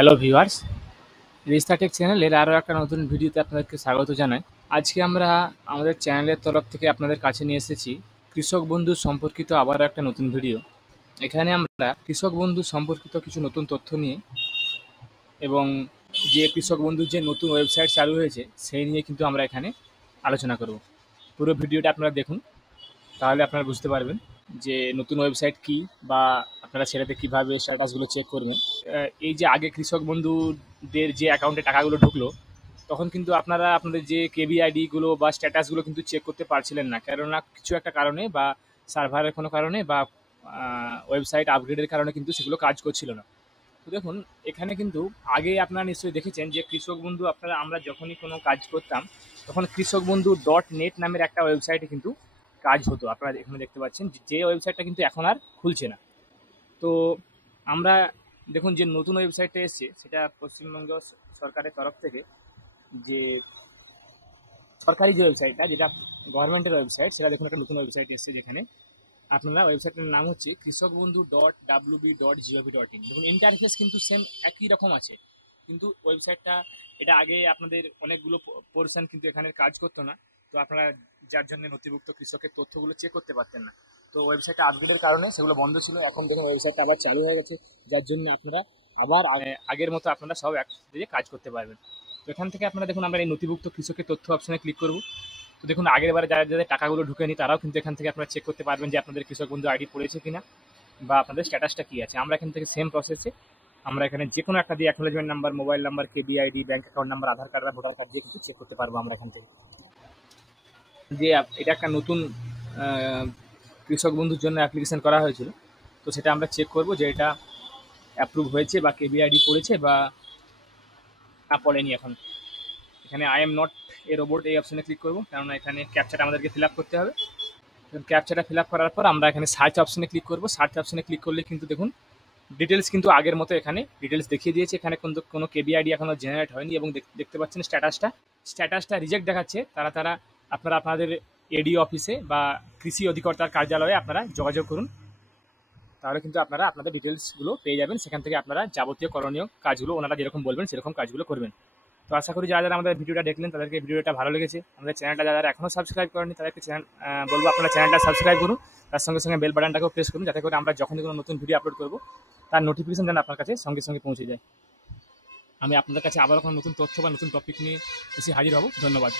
Hello viewers, রিস্তাটেক চ্যানেলের আরও একটা নতুন ভিডিওতে আপনাদেরকে স্বাগত জানাই। আজকে আমরা আমাদের চ্যানেলের তরফ থেকে আপনাদের কাছে নিয়ে এসেছি কৃষক বন্ধু সম্পর্কিত আবারও একটা নতুন ভিডিও। এখানে আমরা কৃষক বন্ধু সম্পর্কিত কিছু নতুন তথ্য নিয়ে এবং যে কৃষক বন্ধুর যে নতুন ওয়েবসাইট চালু হয়েছে সেই নিয়ে কিন্তু আমরা এখানে আলোচনা করব। পুরো ভিডিওটা আপনারা দেখুন, তাহলে আপনারা বুঝতে পারবেন যে নতুন ওয়েবসাইট কী বা আপনারা সেটাতে কীভাবে স্ট্যাটাসগুলো চেক করবেন। এই যে আগে কৃষক বন্ধুদের যে অ্যাকাউন্টে টাকাগুলো ঢুকলো, তখন কিন্তু আপনারা আপনাদের যে কেবিআইডিগুলো বা স্ট্যাটাসগুলো কিন্তু চেক করতে পারছিলেন না, কেননা কিছু একটা কারণে বা সার্ভারের কোনো কারণে বা ওয়েবসাইট আপগ্রেডের কারণে কিন্তু সেগুলো কাজ করছিল না। তো দেখুন, এখানে কিন্তু আগে আপনারা নিশ্চয়ই দেখেছেন যে কৃষক বন্ধু আমরা যখনই কোনো কাজ করতাম তখন কৃষক বন্ধু .net নামের একটা ওয়েবসাইটে কিন্তু কাজ হতো। আপনারা এখানে দেখতে পাচ্ছেন যে ওয়েবসাইটটা কিন্তু এখন আর খুলছে না। তো আমরা দেখুন যে নতুন ওয়েবসাইটটা এসছে সেটা পশ্চিমবঙ্গ সরকারের তরফ থেকে, যে সরকারি যে ওয়েবসাইটটা যেটা গভর্নমেন্টের ওয়েবসাইট, সেটা দেখুন একটা নতুন ওয়েবসাইট এসছে, যেখানে আপনারা ওয়েবসাইটের নাম হচ্ছে কৃষক বন্ধু .wb.gov.in। দেখুন ইন্টারফেস কিন্তু সেম একই রকম আছে, কিন্তু ওয়েবসাইটটা এটা আগে আপনাদের অনেকগুলো পোর্শন কিন্তু এখানে কাজ করতো না। তো আপনারা যার জন্য নথিভুক্ত কৃষকের তথ্যগুলো চেক করতে পারতেন না। তো ওয়েবসাইটটা আপগ্রেডের কারণে সেগুলো বন্ধ ছিল। এখন দেখুন ওয়েবসাইটটা আবার চালু হয়ে গেছে, যার জন্য আপনারা আবার আগের মতো আপনারা সব একসাথে কাজ করতে পারবেন। তো এখান থেকে আপনারা দেখুন আমরা এই নথিভুক্ত কৃষকের তথ্য অপশনে ক্লিক করব। তো দেখুন আগের বারে যাদের টাকাগুলো ঢুকেনি তারাও কিন্তু এখান থেকে আপনারা চেক করতে পারবেন যে আপনাদের কৃষক বন্ধু আইডি পড়েছে কিনা বা আপনাদের স্ট্যাটাসটা কী আছে। আমরা এখান থেকে সেম প্রসেসে আমরা এখানে যে কোনো একটা দিয়ে acknowledgement number, mobile number, KBID, bank account number, Aadhaar card বা ভোটার কার্ড দিয়ে কিন্তু চেক করতে পারবো আমরা এখান থেকে। যে এটা একটা নতুন কৃষক বন্ধুর জন্য অ্যাপ্লিকেশন করা হয়েছিল, তো সেটা আমরা চেক করব যে এটা অ্যাপ্রুভ হয়েছে বা কেবিআইডি পড়েছে বা না পড়েনি। এখন এখানে I am not a robot এই অপশনে ক্লিক করবো, কেননা এখানে ক্যাপচাটা আমাদেরকে ফিল আপ করতে হবে। ক্যাপচাটা ফিল আপ করার পর আমরা এখানে সার্চ অপশনে ক্লিক করব। সার্চ অপশনে ক্লিক করলে কিন্তু দেখুন ডিটেলস কিন্তু আগের মতো এখানে ডিটেলস দেখিয়ে দিয়েছে। এখানে কিন্তু কোনো কেবিআইডি এখনও জেনারেট হয়নি এবং দেখতে পাচ্ছেন স্ট্যাটাসটা রিজেক্ট দেখাচ্ছে। তারা আপনারা আপনাদের এডি অফিসে বা কৃষি অধিকর্তার কার্যালয়ে আপনারা যোগাযোগ করুন, তাহলে কিন্তু আপনারা আপনাদের ডিটেলসগুলো পেয়ে যাবেন। সেখান থেকে আপনারা যাবতীয় করণীয় কাজগুলো ওনারা যেরকম বলবেন সেরকম কাজগুলো করবেন। তো আশা করি যারা আমাদের ভিডিওটা দেখলেন তাদেরকে ভিডিওটা ভালো লেগেছে। আমাদের চ্যানেলটা যারা এখনও সাবস্ক্রাইব করেনি তাদেরকে বলবো আপনারা চ্যানেলটা সাবস্ক্রাইব করুন, তার সঙ্গে সঙ্গে বেল বাটনটাকেও প্রেস করুন, যাতে করে আমরা যখনই কোনো নতুন ভিডিও আপলোড করবো তার নোটিফিকেশন যেন আপনার কাছে সঙ্গে সঙ্গে পৌঁছে যায়। আমি আপনাদের কাছে আবার কোনো নতুন তথ্য বা নতুন টপিক নিয়ে এসে হাজির হব। ধন্যবাদ।